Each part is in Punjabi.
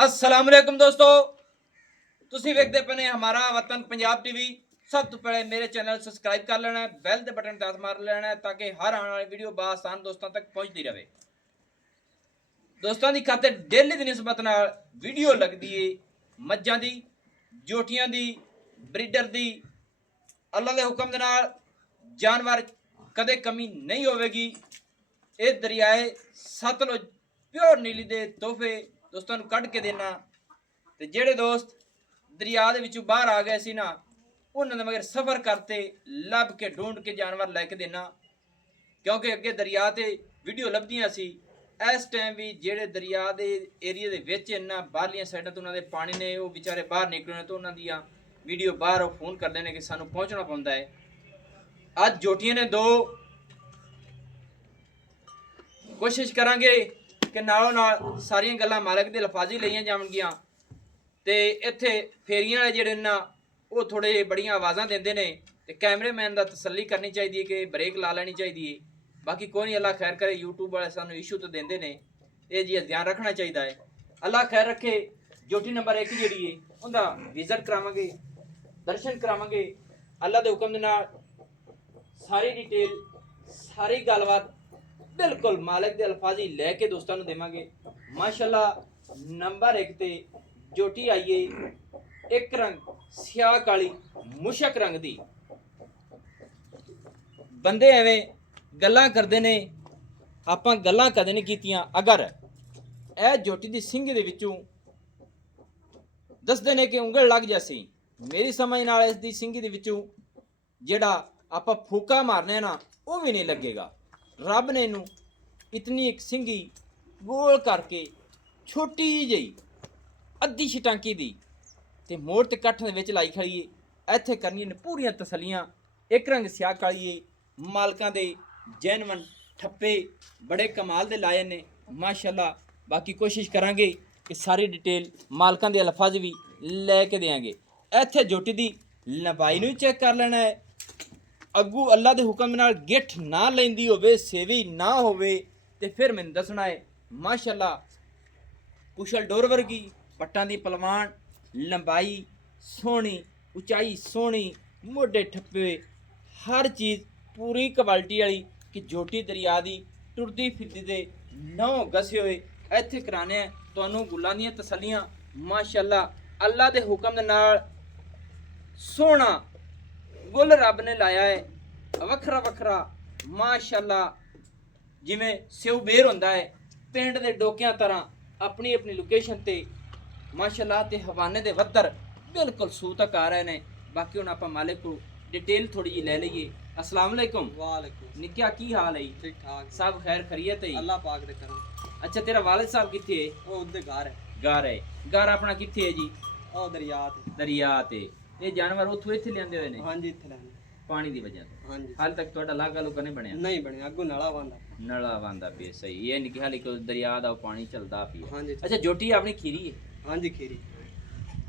अस्सलाम वालेकुम दोस्तों, ਤੁਸੀਂ ਵੇਖਦੇ ਪਏ ਨੇ ਹਮਾਰਾ ਵਤਨ ਪੰਜਾਬ ਟੀਵੀ। ਸਭ ਤੋਂ ਪਹਿਲੇ ਮੇਰੇ ਚੈਨਲ ਸਬਸਕ੍ਰਾਈਬ ਕਰ ਲੈਣਾ ਹੈ, ਬੈਲ ਦੇ ਬਟਨ ਤੇ ਮਾਰ ਲੈਣਾ ਹੈ ਤਾਂ ਕਿ ਹਰ ਆਉਣ ਵਾਲੀ ਵੀਡੀਓ ਬਾਸਾਨ ਦੋਸਤਾਂ ਤੱਕ ਪਹੁੰਚਦੀ ਰਹੇ। ਦੋਸਤਾਂ ਦੀ ਖਾਤਰ ਡੇਲੀ ਦੀ ਨਿਸਬਤ ਨਾਲ ਵੀਡੀਓ ਲੱਗਦੀ ਏ ਮੱਝਾਂ ਦੀ, ਜੋਟੀਆਂ ਦੀ, ਬਰੀਡਰ ਦੀ। ਅੱਲਾ ਦੇ ਹੁਕਮ ਦੇ ਨਾਲ ਜਾਨਵਰ ਕਦੇ ਕਮੀ ਨਹੀਂ ਹੋਵੇਗੀ। ਇਹ ਦਰਿਆਏ ਸਤਲੁਜ ਪਿਓਰ ਨੀਲੀ ਦੇ ਤੋਹਫੇ ਦੋਸਤਾਂ ਨੂੰ ਕੱਢ ਕੇ ਦੇਣਾ। ਤੇ ਜਿਹੜੇ ਦੋਸਤ ਦਰਿਆ ਦੇ ਵਿੱਚੋਂ ਬਾਹਰ ਆ ਗਏ ਸੀ ਨਾ, ਉਹਨਾਂ ਦੇ ਮਗਰ ਸਫ਼ਰ ਕਰਤੇ ਲੱਭ ਕੇ ਢੂੰਡ ਕੇ ਜਾਨਵਰ ਲੈ ਕੇ ਦੇਣਾ, ਕਿਉਂਕਿ ਅੱਗੇ ਦਰਿਆ ਤੇ ਵੀਡੀਓ ਲੱਭਦੀਆਂ ਸੀ। ਇਸ ਟਾਈਮ ਵੀ ਜਿਹੜੇ ਦਰਿਆ ਦੇ ਏਰੀਆ ਦੇ ਵਿੱਚ ਇਹਨਾਂ ਬਾਹਰਲੀਆਂ ਸਾਈਡਾਂ ਤੋਂ ਉਹਨਾਂ ਦੇ ਪਾਣੀ ਨੇ, ਉਹ ਵਿਚਾਰੇ ਬਾਹਰ ਨਿਕਲਣੇ ਤੋਂ ਉਹਨਾਂ ਦੀਆਂ ਵੀਡੀਓ ਬਾਹਰ ਉਹ ਫੋਨ ਕਰਦੇ ਨੇ ਕਿ ਸਾਨੂੰ ਪਹੁੰਚਣਾ ਪੈਂਦਾ ਹੈ। ਅੱਜ ਜੋਟੀਆਂ ਨੇ ਦੋ, ਕੋਸ਼ਿਸ਼ ਕਰਾਂਗੇ ਕਿ ਨਾਲੋਂ ਨਾਲ ਸਾਰੀਆਂ ਗੱਲਾਂ ਮਾਲਕ ਦੇ ਲਫਾਜ਼ੀ ਲਈਆਂ ਜਾਣਗੀਆਂ। ਤੇ ਇੱਥੇ ਫੇਰੀਆਂ ਵਾਲੇ ਜਿਹੜੇ ਨਾ ਉਹ ਥੋੜੇ ਬੜੀਆਂ ਆਵਾਜ਼ਾਂ ਦਿੰਦੇ ਨੇ ਤੇ ਕੈਮਰਾਮੈਨ ਦਾ ਤਸੱਲੀ ਕਰਨੀ ਚਾਹੀਦੀ ਹੈ ਕਿ ਬ੍ਰੇਕ ਲਾ ਲੈਣੀ ਚਾਹੀਦੀ ਹੈ। ਬਾਕੀ ਕੋਈ ਨਹੀਂ, ਅੱਲਾ ਖੈਰ ਕਰੇ। YouTube ਵਾਲੇ ਸਾਨੂੰ ਇਸ਼ੂ ਤਾਂ ਦਿੰਦੇ ਨੇ, ਇਹ ਜੀ ਧਿਆਨ ਰੱਖਣਾ ਚਾਹੀਦਾ ਹੈ। ਅੱਲਾ ਖੈਰ ਰੱਖੇ। ਜੋਟੀ ਨੰਬਰ 1 ਜਿਹੜੀ ਹੈ ਉਹਦਾ ਵਿਜ਼ਿਟ ਕਰਾਵਾਂਗੇ, ਦਰਸ਼ਨ ਕਰਾਵਾਂਗੇ। ਅੱਲਾ ਦੇ ਹੁਕਮ ਦੇ ਨਾਲ ਸਾਰੀ ਡਿਟੇਲ, ਸਾਰੀ ਗੱਲਬਾਤ ਬਿਲਕੁਲ ਮਾਲਕ ਦੇ ਅਲਫਾਜ਼ੀ ਲੈ ਕੇ ਦੋਸਤਾਂ ਨੂੰ ਦੇਵਾਂਗੇ। ਮਾਸ਼ਾਅੱਲਾ ਨੰਬਰ 1 ਤੇ ਜੋਟੀ ਆਈਏ ਇੱਕ ਰੰਗ ਸਿਆਹ ਕਾਲੀ ਮੁਸ਼ਕ ਰੰਗ ਦੀ। ਬੰਦੇ ਐਵੇਂ ਗੱਲਾਂ ਕਰਦੇ ਨੇ, ਆਪਾਂ ਗੱਲਾਂ ਕਦੇ ਨਹੀਂ ਕੀਤੀਆਂ। ਅਗਰ ਇਹ ਜੋਟੀ ਦੀ ਸਿੰਗ ਦੇ ਵਿੱਚੋਂ ਦੱਸਦੇ ਨੇ ਕਿ ਉਂਗਲ ਲੱਗ ਜਾਸੀ, ਮੇਰੀ ਸਮਝ ਨਾਲ ਇਸ ਦੀ ਸਿੰਗ ਦੇ ਵਿੱਚੋਂ ਜਿਹੜਾ ਆਪਾਂ ਫੂਕਾ ਮਾਰਨੇ ਨਾ ਉਹ ਵੀ ਨਹੀਂ ਲੱਗੇਗਾ। ਰੱਬ ਨੇ ਇਹਨੂੰ ਇਤਨੀ ਇੱਕ ਸਿੰਗੀ ਗੋਲ ਕਰਕੇ ਛੋਟੀ ਜਿਹੀ ਅੱਧੀ ਛਟਾਂਕੀ ਦੀ ਤੇ ਮੋੜ ਤੇ ਕੱਠ ਦੇ ਵਿੱਚ ਲਾਈ ਖੜੀ ਏ। ਇੱਥੇ ਕਰਨੀਆਂ ਨੇ ਪੂਰੀਆਂ ਤਸੱਲੀਆਂ। ਇੱਕ ਰੰਗ ਸਿਆਹ ਕਾਲੀ ਏ, ਮਾਲਕਾਂ ਦੇ ਜੈਨਵਨ ਠੱਪੇ ਬੜੇ ਕਮਾਲ ਦੇ ਲਾਏ ਨੇ ਮਾਸ਼ਾਅੱਲਾ। ਬਾਕੀ ਕੋਸ਼ਿਸ਼ ਕਰਾਂਗੇ ਕਿ ਸਾਰੀ ਡਿਟੇਲ ਮਾਲਕਾਂ ਦੇ ਅਲਫਾਜ਼ ਵੀ ਲੈ ਕੇ ਦੇਵਾਂਗੇ। ਇੱਥੇ ਜੋਟੀ ਦੀ ਲੰਬਾਈ ਨੂੰ ਚੈੱਕ ਕਰ ਲੈਣਾ ਹੈ। ਅੱਗੂ ਅੱਲਾ ਦੇ ਹੁਕਮ ਨਾਲ ਗਿੱਠ ਨਾ ਲੈਂਦੀ ਹੋਵੇ, ਸੇਵੀ ਨਾ ਹੋਵੇ ਤੇ ਫਿਰ ਮੈਨੂੰ ਦੱਸਣਾ ਹੈ। ਮਾਸ਼ਾਅੱਲਾ ਕੁਸ਼ਲ ਡੋਰ ਵਰਗੀ ਪੱਟਾਂ ਦੀ ਪਲਵਾਨ, ਲੰਬਾਈ ਸੋਹਣੀ, ਉਚਾਈ ਸੋਹਣੀ, ਮੋਢੇ ਠੱਪੇ, ਹਰ ਚੀਜ਼ ਪੂਰੀ ਕੁਆਲਿਟੀ ਵਾਲੀ ਕਿ ਜੋਟੀ ਦਰਿਆ ਦੀ ਟੁਰਦੀ ਫਿਰਦੀ ਦੇ ਨੌ ਗਸੇ ਹੋਏ। ਇੱਥੇ ਕਰਾਣੇ ਤੁਹਾਨੂੰ ਗੁੱਲਾਂ ਦੀਆਂ ਤਸੱਲੀਆਂ। ਮਾਸ਼ਾਅੱਲਾ ਅੱਲਾ ਦੇ ਹੁਕਮ ਦੇ ਨਾਲ ਸੋਹਣਾ ਗੁੱਲ ਰੱਬ ਨੇ ਲਾਇਆ ਹੈ, ਵੱਖਰਾ ਵੱਖਰਾ ਮਾਸ਼ਾਅੱਲਾ। ਜਿਵੇਂ ਸਿਉ ਬੇਰ ਹੁੰਦਾ ਹੈ ਪਿੰਡ ਦੇ ਡੋਕਿਆਂ ਤਰ੍ਹਾਂ ਆਪਣੀ ਆਪਣੀ ਲੋਕੇਸ਼ਨ ਤੇ ਮਾਸ਼ਾਅੱਲਾ ਤੇ ਹਵਾਨੇ ਦੇ ਵੱਦਰ ਬਿਲਕੁਲ ਸੂ ਤੱਕ ਆ ਰਹੇ ਨੇ। ਬਾਕੀ ਹੁਣ ਆਪਾਂ ਮਾਲਿਕ को डिटेल थोड़ी जी ले लीए। अस्सलाम वालेकुम। वालेकुम। निक्या की हाल है? ठीक ठाक। सब खैर खैरियत है? अल्लाह पाक दे करम। अच्छा तेरा वालिद साहब किथे है? ओ उधर घर है। घर है। घर अपना किथे है जी? ओ दरिया ते। दरिया ते। ये जानवर उथों इत्थे लियांदे होए ने? हां जी इत्थे लैने। पानी दी वजह तो? हां जी। हाल तक ਤੁਹਾਡਾ ਲਾਗਾ ਲੁਕਾ ਨਹੀਂ ਬਣਿਆ? नहीं बने, अगू नाला वांदा। ਨਲਾ ਵਾਂਦਾ ਪਿਆ, ਸਹੀ। ਇਹ ਨਹੀਂ ਕਿ ਹਾਲੇ ਕੋਈ ਦਰਿਆ ਦਾ ਪਾਣੀ ਚੱਲਦਾ ਪਿਆ। हां जी। ਅੱਛਾ ਜੋਟੀ ਆਪਣੀ ਖੀਰੀ ਹੈ? हां जी खीरी।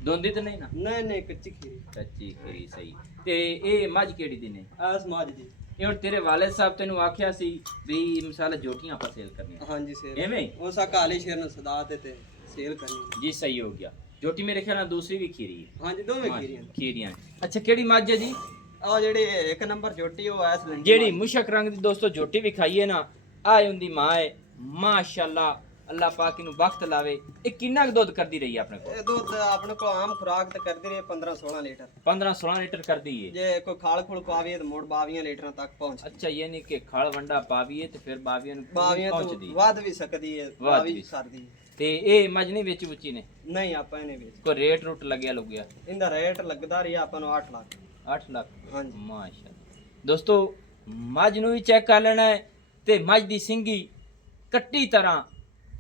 ਦੋਂਦੀ ਤਾਂ ਨਹੀਂ ਨਾ? नहीं नहीं कच्ची खीरी। ਕੱਚੀ ਖੀਰੀ, ਸਹੀ। ਤੇ ਇਹ ਮੱਝ ਕਿਹੜੀ ਦੀ ਨੇ? आस माज जी। ਇਹ ਹੁਣ ਤੇਰੇ ਵਾਲਿਦ ਸਾਹਿਬ ਤੈਨੂੰ ਆਖਿਆ ਸੀ ਵੀ ਮਿਸਾਲ ਜੋਟੀਆਂ ਆਪਾਂ ਸੇਲ ਕਰਨੀਆਂ? हां जी सेल। ਐਵੇਂ ओ सा काली शेर ने सदा ते सेल करनी। ਜੀ, ਸਹੀ ਹੋ ਗਿਆ। ਜੋਟੀ ਮੇਰੇ ਖਿਆਲ ਨਾਲ ਦੂਸਰੀ ਵੀ ਖੀਰੀ ਹੈ। हां जी दोवें खीरियां। ਖੀਰੀਆਂ। ਅੱਛਾ ਕਿਹੜੀ ਮੱਝ ਹੈ ਜੀ? आ जेडी एक नंबर जोटी ओ ऐस लंडी। ਜਿਹੜੀ ਮੁਸ਼ਕ ਰੰਗ ਦੀ ਦੋਸਤੋ ਜੋਟੀ ਵੀ ਖਾਈਏ ਨਾ, ਆਏ ਹੁੰਦੀ ਮਾਂ ਹੈ ਮਾਸ਼ਾਅੱਲਾ। ਅੱਲਾਹ ਪਾਕ ਨੂੰ ਵਕਤ ਲਾਵੇ। ਇਹ ਕਿੰਨਾ ਕੁ ਦੁੱਧ ਕਰਦੀ ਰਹੀ ਆਪਣੇ ਕੋਲ? ए दूध अपने को आम खुराक ते करदी रही 15-16 लीटर। 15-16 ਲੀਟਰ ਕਰਦੀ ਹੈ। जे कोई खाल खुल पावे तो मोड़ 22 लीटर तक पहुंच। ਅੱਛਾ ਯਾਨੀ ਕਿ ਖਲ ਵੰਡਾ ਪਾਵੀਏ ਤੇ ਫਿਰ ਬਾਵੀਆਂ ਨੂੰ 22 ਪਹੁੰਚਦੀ तो वध भी सकदी है, वध 22 भी। सरदी। ਤੇ ਇਹ ਮੱਝ ਨਹੀਂ ਵਿੱਚ ਉੱਚੀ ਨੇ? नहीं आपा ने बेच। ਕੋਈ ਰੇਟ ਰੂਟ ਲੱਗਿਆ ਲੁਗਿਆ? इंदा रेट लगदा रही आपन 8 लाख। 8 ਲੱਖ। हां जी। ਮਾਸ਼ਾਅੱਲਾ ਦੋਸਤੋ ਮੱਝ ਨੂੰ ਵੀ ਚੈੱਕ ਕਰ ਲੈਣਾ ਹੈ। ਤੇ ਮੱਝ ਦੀ ਸਿੰਗੀ ਕੱਟੀ ਤਰ੍ਹਾਂ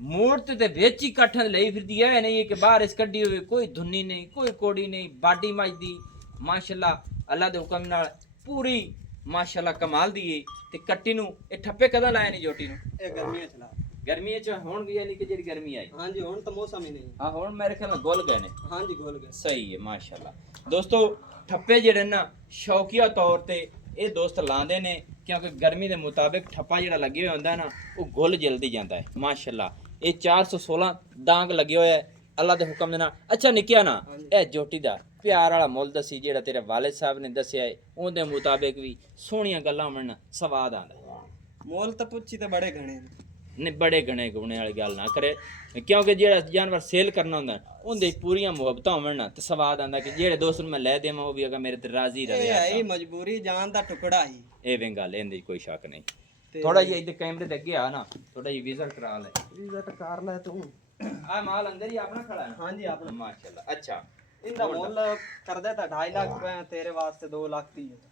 ਮੋੜ ਤੇ ਵਿੱਚ ਹੀ ਕੱਠਾਂ ਲਈ ਫਿਰਦੀ ਹੈ। ਨਹੀਂ ਕਿ ਬਾਹਰ ਇਸ ਕੱਢੀ ਹੋਵੇ, ਕੋਈ ਧੁੰਨੀ ਨਹੀਂ, ਕੋਈ ਕੋੜੀ ਨਹੀਂ। ਬਾਡੀ ਮੱਝ ਦੀ ਮਾਸ਼ਾਅੱਲਾ ਅੱਲਾ ਦੇ ਹੁਕਮ ਨਾਲ ਪੂਰੀ ਮਾਸ਼ਾਅੱਲਾ ਕਮਾਲ ਦੀ ਹੈ। ਤੇ ਕੱਟੀ ਨੂੰ ਇਹ ਠੱਪੇ ਕਦਾਂ ਲਾਇਆ ਨਹੀਂ ਜੋਟੀ ਨੂੰ? ਇਹ ਗਰਮੀਆਂ ਚਲਾ। ਗਰਮੀਆਂ ਚ ਹੁਣ ਵੀ ਯਾਨੀ ਕਿ ਜਿਹੜੀ ਗਰਮੀ ਆਈ? ਹਾਂਜੀ ਹੁਣ ਤਾਂ ਮੌਸਮ ਹੀ ਨਹੀਂ। ਹਾਂ ਹੁਣ ਮੇਰੇ ਖਿਆਲ ਨਾਲ ਗੁੱਲ ਗਏ ਨੇ। ਹਾਂਜੀ ਗੁੱਲ ਗਏ। ਸਹੀ ਹੈ ਮਾਸ਼ਾਅੱਲਾ। ਦੋਸਤੋ ਠੱਪੇ ਜਿਹੜੇ ਨਾ ਸ਼ੌਕੀਆ ਤੌਰ ਤੇ ਇਹ ਦੋਸਤ ਲਾਉਂਦੇ ਨੇ क्योंकि गर्मी के मुताबिक ठप्पा जो लगे हुए होंगे ना वो गुल जल्दी जाता है माशाल्लाह। ये 416 डांग लगे हुए है। ਅੱਲਾ ਦੇ ਹੁਕਮ ਦੇ ਨਾਲ। ਅੱਛਾ ਨਿੱਕਿਆ ਨਾ ਹਾਂਜੀ। ਇਹ ਝੋਟੀ ਦਾ ਪਿਆਰ ਵਾਲਾ ਮੁੱਲ ਦੱਸੀ ਜਿਹੜਾ ਤੇਰੇ ਵਾਲਿਦ ਸਾਹਿਬ ਨੇ ਦੱਸਿਆ ਹੈ, ਉਹਦੇ ਮੁਤਾਬਿਕ ਵੀ ਸੋਹਣੀਆਂ ਗੱਲਾਂ ਮੰਨ ਸਵਾਦ ਆਉਂਦਾ। ਮੋਲ ਤਾਂ ਪੁੱਛੀ ਤੇ ਬੜੇ ਘਣੇ ਨੇ। ਨਹੀਂ ਬੜੇ ਗਣੇ ਗੁਣੇ ਵਾਲੀ ਗੱਲ ਨਾ ਕਰੇ, ਕਿਉਂਕਿ ਜਿਹੜਾ ਜਾਨਵਰ ਸੇਲ ਕਰਨਾ ਹੁੰਦਾ ਉਹਦੇ ਪੂਰੀਆਂ ਮੁਹੱਬਤਾਂ ਹੋਣ ਨਾ ਤੇ ਸਵਾਦ ਆਉਂਦਾ ਕਿ ਜਿਹੜੇ ਦੋਸਤ ਨੂੰ ਮੈਂ ਲੈ ਦੇਵਾਂ ਉਹ ਵੀ ਅਗਾ ਮੇਰੇ ਤੇ ਰਾਜ਼ੀ ਇਹ ਰਵੇ। ਹੈ ਹੀ ਮਜਬੂਰੀ, ਜਾਨ ਦਾ ਟੁਕੜਾ ਹੀ। ਇਹ ਵੀ ਗੱਲ ਇਹਦੇ ਕੋਈ ਸ਼ੱਕ ਨਹੀਂ। ਤੇ ਥੋੜਾ ਜਿਹਾ ਇੱਥੇ ਕੈਮਰੇ ਦੇ ਅੱਗੇ ਆ ਨਾ, ਥੋੜਾ ਜਿਹਾ ਵਿਜ਼ਿਟ ਕਰਾ ਲੈ। ਰਿਜ਼ਲਟ ਕਰ ਲੈ ਤੂੰ। ਆ ਮਾਲ ਅੰਦਰ ਹੀ ਆਪਣਾ ਖੜਾ ਹੈ। ਹਾਂਜੀ ਆਪਣਾ। ਮਾਸ਼ਾਅੱਲਾ। ਅੱਛਾ ਇਹਦਾ ਮੁੱਲ ਕਰਦਾ ਤਾਂ 2.5 ਲੱਖ ਰੁਪਏ, ਤੇਰੇ ਵਾਸਤੇ 2 ਲੱਖ 30 ਹਜ਼ਾਰ।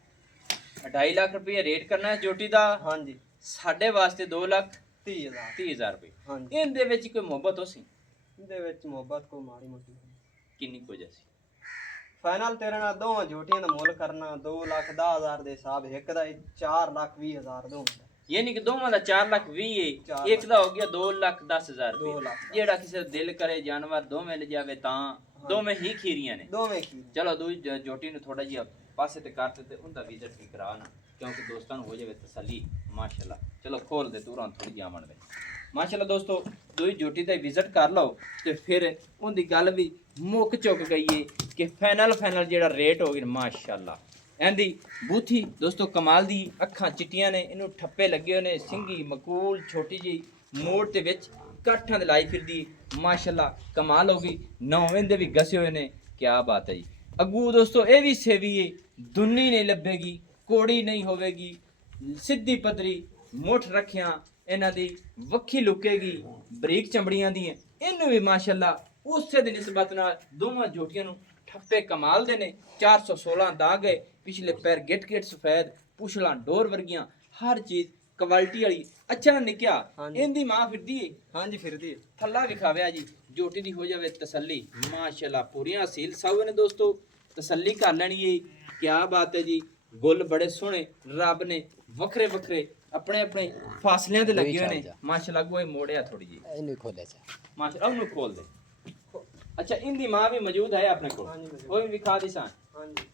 2.5 ਲੱਖ ਰੁਪਏ ਰੇਟ ਕਰਨਾ ਹੈ ਜੋਟੀ ਦਾ, ਹਾਂਜੀ ਸਾਡੇ ਵਾਸਤੇ 2 ਲੱਖ 30 ਹਜ਼ਾਰ। 30,000 ਰੁਪਏ। ਹਾਂਜੀ ਇਹਦੇ ਵਿੱਚ ਕੋਈ ਮੁਹੱਬਤ ਹੋਸੀ ਇਹਦੇ ਵਿੱਚ ਮੁਹੱਬਤ ਕੋ ਮਾੜੀ ਮੋਟੀ। ਕਿੰਨੀ ਕੁ ਜੈਸੀ? ਫਾਈਨਲ ਤੇਰੇ ਨਾਲ ਦੋਵਾਂ ਝੋਟੀਆਂ ਦਾ ਮੁੱਲ ਕਰਨਾ 2 ਲੱਖ 10 ਹਜ਼ਾਰ ਦੇ ਹਿਸਾਬ, ਇੱਕ ਦਾ 4 ਲੱਖ 20 ਹਜ਼ਾਰ ਦੋਵਾਂ ਦਾ। ਯਾਨੀ ਕਿ ਦੋਵਾਂ ਦਾ 4 ਲੱਖ 20 ਚਾਰ ਹੈ, ਇੱਕ ਦਾ ਹੋ ਗਿਆ 2 ਲੱਖ 10 ਹਜ਼ਾਰ 2 ਰੁਪਏ। ਲੱਖ। ਜਿਹੜਾ ਕਿਸੇ ਦਾ ਦਿਲ ਕਰੇ ਜਾਨਵਰ ਦੋਵੇਂ ਲੈ ਜਾਵੇ ਤਾਂ ਦੋਵੇਂ ਹੀ ਖੀਰੀਆਂ ਨੇ। ਦੋਵੇਂ ਕੀ ਚਲੋ ਦੂਜੀ ਜੋਟੀ ਨੂੰ ਥੋੜਾ ਜਿਹਾ ਪਾਸੇ ਤੇ ਕਰ ਤੇ ਉਹਦਾ ਵਿਜ਼ਿਟ ਵੀ ਕਰਾ ਨਾ, ਕਿਉਂਕਿ ਦੋਸਤਾਂ ਨੂੰ ਹੋ ਜਾਵੇ ਤਸੱਲੀ। ਮਾਸ਼ਾਅੱਲਾ ਚਲੋ ਖੋਲ ਦੇ ਤੂਰਾਂ ਥੋੜੀ ਜਿਹੀ ਆਮਣ ਦੇ। ਮਾਸ਼ਾਅੱਲਾ ਦੋਸਤੋ ਦੂਜੀ ਜੋਟੀ ਦਾ ਵਿਜ਼ਿਟ ਕਰ ਲਓ ਤੇ ਫਿਰ ਉਹਦੀ ਗੱਲ ਵੀ ਮੁੱਕ ਚੁੱਕ ਗਈ ਏ ਕਿ ਫਾਈਨਲ ਜਿਹੜਾ ਰੇਟ ਹੋ ਗਿਆ। ਮਾਸ਼ਾਅੱਲਾ ਇਹਦੀ ਬੂਥੀ ਦੋਸਤੋ ਕਮਾਲ ਦੀ, ਅੱਖਾਂ ਚਿੱਟੀਆਂ ਨੇ, ਇਹਨੂੰ ਠੱਪੇ ਲੱਗੇ ਹੋਏ ਨੇ, ਸਿੰਗੀ ਮਕੂਲ ਛੋਟੀ ਜਿਹੀ ਮੋੜ ਦੇ ਵਿੱਚ ਕਾਠਾਂ ਦੇ ਲਾਈ ਫਿਰਦੀ। ਮਾਸ਼ਾਅੱਲਾ ਕਮਾਲ ਹੋ ਗਈ। ਨੌਵੇਂ ਦੇ ਵੀ ਗਸੇ ਹੋਏ ਨੇ, ਕੀ ਬਾਤ ਹੈ ਜੀ। ਅੱਗੂ ਦੋਸਤੋ ਇਹ ਵੀ ਸੇਵੀ ਏ, ਦੁੰਨੀ ਨਹੀਂ ਲੱਭੇਗੀ, ਕੋੜੀ ਨਹੀਂ ਹੋਵੇਗੀ, ਸਿੱਧੀ ਪਤਰੀ ਮੁੱਠ ਰੱਖਿਆ ਇਹਨਾਂ ਦੀ ਵੱਖੀ ਲੁਕੇਗੀ, ਬਰੀਕ ਚਮੜੀਆਂ ਦੀ। ਇਹਨੂੰ ਵੀ ਮਾਸ਼ਾਅੱਲਾ ਉਸੇ ਦੀ ਨਿਸਬਤ ਨਾਲ ਦੋਵਾਂ ਜੋਟੀਆਂ ਨੂੰ ਠੱਪੇ ਕਮਾਲ ਦੇ ਨੇ। 416 ਦਾਗ ਗਏ, ਪਿਛਲੇ ਪੈਰ ਗਿੱਟ ਸਫੈਦ, ਪੁਛਲਾਂ ਡੋਰ ਵਰਗੀਆਂ, ਹਰ ਚੀਜ਼ ਕੁਆਲਿਟੀ ਵਾਲੀ। ਅੱਛਾ ਨਿੱਕਿਆ ਹਾਂਜੀ। ਇਹਦੀ ਮਾਂ ਫਿਰਦੀ ਏ, ਹਾਂਜੀ ਫਿਰਦੀ ਹੈ। ਥੱਲਾ ਵਿਖਾਵਿਆ ਜੀ, ਜੋਟੀ ਦੀ ਹੋ ਜਾਵੇ ਤਸੱਲੀ। ਮਾਸ਼ਾਅੱਲਾ ਪੂਰੀਆਂ ਅਸੀਲ ਸਾਊ ਨੇ ਦੋਸਤੋ, ਤਸੱਲੀ ਕਰ ਲੈਣੀ ਏ। ਕੀ ਬਾਤ ਹੈ ਜੀ। ਗੁੱਲ ਬੜੇ ਸੋਹਣੇ ਰੱਬ ਨੇ ਵੱਖਰੇ ਵੱਖਰੇ ਆਪਣੇ ਆਪਣੇ ਫਾਸਲਿਆਂ ਤੇ ਲੱਗੇ ਹੋਏ ਨੇ। ਮਾਸ਼ਾਅੱਲਾ ਕੋਈ ਮੋੜਿਆ ਥੋੜੀ ਜੀ, ਇਹਨੂੰ ਖੋਲਿਆ ਚਾ ਮਾਸ਼ਾਅੱਲਾ ਉਹਨੂੰ ਖੋਲ ਦੇ। ਅੱਛਾ ਇਹਦੀ ਮਾਂ ਵੀ ਮੌਜੂਦ ਹੈ ਆਪਣੇ ਕੋਲ, ਹਾਂਜੀ, ਮੌਜੂਦ। ਉਹ ਵੀ ਵਿਖਾ ਦੀ ਸਾਂ। ਹਾਂਜੀ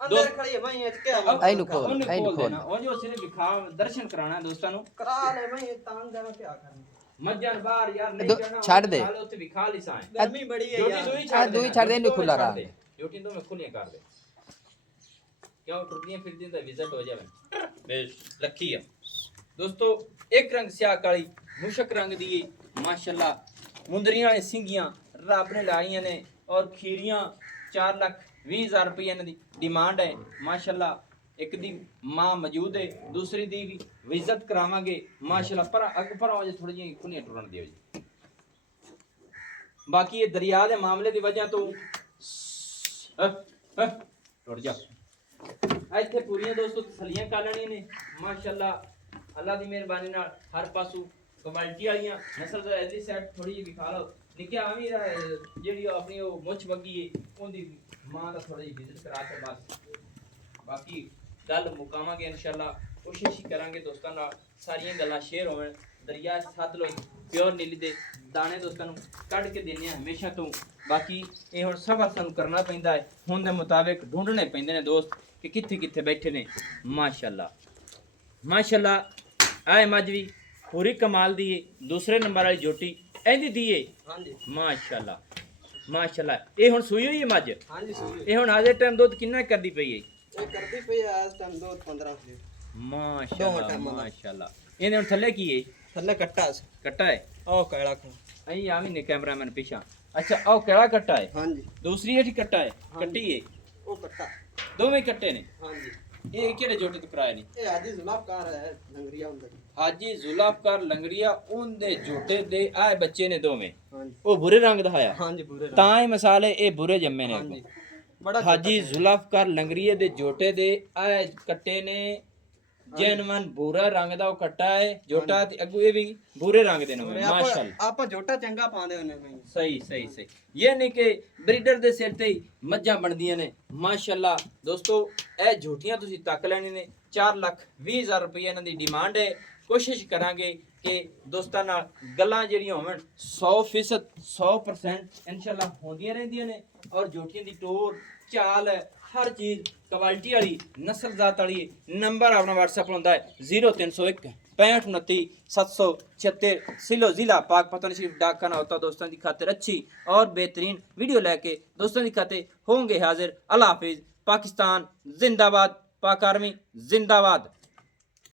ਅੰਦਰ ਖੜੀ ਹੈ ਮੈਂ ਇਹ ਚ ਕਿਹਾ ਇਹਨੂੰ ਖੋਲ, ਉਹਨੂੰ ਇਹਨੂੰ ਖੋਲ ਖੋਲ। ਦੇਣਾ, ਉਹ ਜੋ ਸਿਰੇ ਵਿਖਾ ਦਰਸ਼ਨ ਕਰਾਣਾ ਦੋਸਤਾਂ ਨੂੰ। ਕਰਾ ਲੈ ਮੈਂ ਇਹ ਤਾਂ ਜਾਣਾ ਕਿਆ ਕਰਨਾ। ਮੱਝਾਂ ਬਾਹਰ ਯਾਰ ਨਹੀਂ ਦੋ- ਜਾਣਾ, ਛੱਡ ਦੇ। ਨਾਲੇ ਉੱਥੇ ਵਿਖਾ ਲਈ ਸਾਂ। ਗਰਮੀ ਬੜੀ ਹੈ ਜੋਟੀ ਯਾਰ। ਦੂਈ ਆ ਦੂਈ ਛੱਡ ਦੇ, ਇਹਨੂੰ ਖੁੱਲਾ ਛੱਡ ਰੱਖ ਦੇ। ਦੇ। ਜੋਟੀ ਤੋਂ ਮੈਂ ਖੁੱਲੀਆਂ ਕਰ ਦੇ, ਕਿਉਂ ਟੁੱਟਦੀਆਂ ਫਿਰਦੀਆਂ ਦਾ ਵਿਜ਼ਿਟ ਹੋ ਜਾਵੇ। ਬੇਸ਼ ਲੱਖੀ ਆ ਦੋਸਤੋ, ਇੱਕ ਰੰਗ ਸਿਆਹ ਕਾਲੀ ਮੁਸ਼ਕ ਰੰਗ ਦੀ ਏ। ਮਾਸ਼ਾਅੱਲਾ ਮੁੰਦਰੀਆਂ ਵਾਲੀ ਸਿੰਗੀਆਂ ਰੱਬ ਨੇ ਲਾਈਆਂ ਨੇ, ਔਰ ਖੀਰੀਆਂ 4 ਲੱਖ 20 ਹਜ਼ਾਰ ਰੁਪਏ ਇਹਨਾਂ ਦੀ ਡਿਮਾਂਡ ਹੈ। ਮਾਸ਼ਾਅੱਲਾ ਇੱਕ ਦੀ ਮਾਂ ਮੌਜੂਦ ਹੈ, ਦੂਸਰੀ ਦੀ ਵੀ ਵਿਜ਼ਿਟ ਕਰਾਵਾਂਗੇ। ਮਾਸ਼ਾਅੱਲਾ ਪਰ ਅੱਗ ਪਰ ਆਵਾਜ਼ ਥੋੜੀ ਜਿਹੀ ਖੁੱਲੀਆਂ ਟੁਰਨ ਦਿਓ ਜੀ। ਬਾਕੀ ਇਹ ਦਰਿਆ ਦੇ ਮਾਮਲੇ ਦੀ ਵਜ੍ਹਾ ਤੋਂ ਟੁੱਟ ਜਾ। ਇੱਥੇ ਪੂਰੀਆਂ ਦੋਸਤੋ ਤਸੱਲੀਆਂ ਕਰ ਲੈਣੀਆਂ ਨੇ। ਮਾਸ਼ਾਅੱਲਾ ਅੱਲਾ ਦੀ ਮਿਹਰਬਾਨੀ ਨਾਲ ਹਰ ਪਾਸੋਂ ਕੁਆਲਿਟੀ ਵਾਲੀਆਂ ਨਸਲ ਦਾ ਐਦੀ ਸੈਟ ਥੋੜੀ ਜਿਹੀ ਵਿਖਾ ਲਓ। ਨਿੱਕਿਆ ਆਵੀਂ ਜਿਹੜੀ ਆਪਣੀ ਉਹ ਮੁੱਛ ਵੱਗੀ ਏ ਉਹਦੀ ਮਾਂ ਦਾ ਥੋੜੀ ਜਿਹੀ ਵਿਜ਼ਿਟ ਕਰਾ ਕੇ ਬਸ ਬਾਕੀ ਗੱਲ ਮੁਕਾਵਾਂਗੇ ਇਨਸ਼ਾਅੱਲਾ। ਕੋਸ਼ਿਸ਼ ਹੀ ਕਰਾਂਗੇ ਦੋਸਤਾਂ ਨਾਲ ਸਾਰੀਆਂ ਗੱਲਾਂ ਸ਼ੇਅਰ ਹੋਣ। ਦਰਿਆ ਸੱਦ ਲੋ ਪਿਓਰ ਨੀਲੀ ਦੇ ਦਾਣੇ ਦੋਸਤਾਂ ਨੂੰ ਕੱਢ ਕੇ ਦੇਣੇ ਹਮੇਸ਼ਾ ਤੋਂ। ਬਾਕੀ ਇਹ ਹੁਣ ਸਬਰ ਸਾਨੂੰ ਕਰਨਾ ਪੈਂਦਾ ਹੈ, ਹੁਣ ਦੇ ਮੁਤਾਬਿਕ ਢੂੰਡਣੇ ਪੈਂਦੇ ਨੇ ਦੋਸਤ ਕਿ ਕਿੱਥੇ ਕਿੱਥੇ ਬੈਠੇ ਨੇ। ਮਾਸ਼ਾਅੱਲਾ ਮਾਸ਼ਾਅੱਲਾ ਆਏ ਮੱਝ ਵੀ ਪੂਰੀ ਕਮਾਲ ਦੀ ਏ। ਦੂਸਰੇ ਨੰਬਰ ਵਾਲੀ ਜੋਟੀ ਇਹਦੀ ਦੀ ਏ। ਹਾਂਜੀ ਮਾਸ਼ਾਅੱਲਾ ਮਾਸ਼ਾਅੱਲਾ। ਇਹ ਹੁਣ ਸੂਈ ਹੋਈ ਹੈ ਮੱਝ? ਹਾਂਜੀ ਸੂਈ ਇਹ ਹੁਣ ਆਜੇ ਟਾਈਮ ਦੁੱਧ ਕਿੰਨਾ ਕਰਦੀ ਪਈ ਏ? ਇਹ ਕਰਦੀ ਪਈ ਆ ਇਸ ਟਾਈਮ 2-15 ਲੀਟਰ। ਮਾਸ਼ਾਅੱਲਾ ਮਾਸ਼ਾਅੱਲਾ। ਇਹਨੇ ਹੁਣ ਥੱਲੇ ਕੀ ਏ? ਥੱਲੇ ਕੱਟਾ ਸੀ। ਕੱਟਾ ਹੈ। ਉਹ ਕਾਲਾ ਖਾ। ਅਹੀਂ ਆਵੀਂ ਨੇ ਕੈਮਰਾਮੈਨ ਪਿੱਛਾ। ਅੱਛਾ ਉਹ ਕਿਹੜਾ ਕੱਟਾ ਹੈ? ਹਾਂਜੀ ਦੂਸਰੀ ਇਹਦੀ ਕੱਟਾ ਹੈ, ਕੱਟੀ ਏ। ਉਹ ਕੱਟਾ। ਦੋਵੇਂ ਕੱਟੇ ਨੇ। ਹਾਂਜੀ ਇਹ ਕਿਹੜੇ ਜੋਟੀ ਤੋਂ ਕਰਾਏ ਨੇ? ਇਹ ਆਦੀ ਜ਼ੁਲਾਫਕਾਰ ਹੈ ਲੰਗਰੀਆ ਹੁੰਦਾ ਜੀ। ਹਾਜੀ ਜ਼ੁਲਫਕਾਰ ਲੰਗਰੀਆ ਉਹਦੇ ਜੋਟੇ ਦੇ ਆਏ ਬੱਚੇ ਨੇ ਦੋਵੇਂ। ਹਾਂਜੀ ਉਹ ਬੁਰੇ ਰੰਗ ਦਾ ਆਇਆ ਹਾਂਜੀ ਪੂਰੇ ਤਾਂ ਇਹ ਮਸਾਲੇ ਇਹ ਬੁਰੇ ਜੰਮੇ ਨੇ। ਹਾਂਜੀ ਬੜਾ ਹਾਜੀ ਜ਼ੁਲਫਕਾਰ ਲੰਗਰੀਏ ਦੇ ਜੋਟੇ ਦੇ ਆਏ ਕੱਟੇ ਨੇ। ਜੈਨਵਨ ਬੂਰਾ ਰੰਗ ਦਾ ਉਹ ਕੱਟਾ ਹੈ ਜੋਟਾ, ਤੇ ਅੱਗੂ ਇਹ ਵੀ ਬੂਰੇ ਰੰਗ ਦੇ ਨੇ। ਮਾਸ਼ਾਅੱਲਾ ਆਪਾਂ ਜੋਟਾ ਚੰਗਾ ਪਾਉਂਦੇ ਹੁੰਨੇ ਮੈਂ। ਸਹੀ ਸਹੀ ਸਹੀ। ਇਹ ਨਹੀਂ ਕਿ ਬਰੀਡਰ ਦੇ ਸਿਰ ਤੇ ਹੀ ਮੱਝਾਂ ਬਣਦੀਆਂ ਨੇ। ਮਾਸ਼ਾਅੱਲਾ ਦੋਸਤੋ ਇਹ ਝੋਟੀਆਂ ਤੁਸੀਂ ਤੱਕ ਲੈਣੀ ਨੇ। 4 ਲੱਖ 20 ਹਜ਼ਾਰ ਰੁਪਏ ਇਹਨਾਂ ਦੀ ਡਿਮਾਂਡ ਹੈ। ਕੋਸ਼ਿਸ਼ ਕਰਾਂਗੇ ਕਿ ਦੋਸਤਾਂ ਨਾਲ ਗੱਲਾਂ ਜਿਹੜੀਆਂ ਹੋਵਣ 100% 100% ਇਨਸ਼ਾਅੱਲਾ ਹੁੰਦੀਆਂ ਰਹਿੰਦੀਆਂ ਨੇ। ਔਰ ਝੋਟੀਆਂ ਦੀ ਟੋਰ ਚਾਲ ਹਰ ਚੀਜ਼ ਕੁਆਲਿਟੀ ਵਾਲੀ ਨਸਲ ਜ਼ਾਤ ਵਾਲੀ। ਨੰਬਰ ਆਪਣਾ WhatsApp ਹੁੰਦਾ ਹੈ 0301 6529 776 सिलो जिला पाक पतन शरीफ डाक खाना होता दोस्तों की खातिर अच्छी और बेहतरीन वीडियो लेके दोस्तों की खातिर होंगे हाजिर। अल्लाह हाफिज। पाकिस्तान जिंदाबाद, पाक आर्मी जिंदाबाद।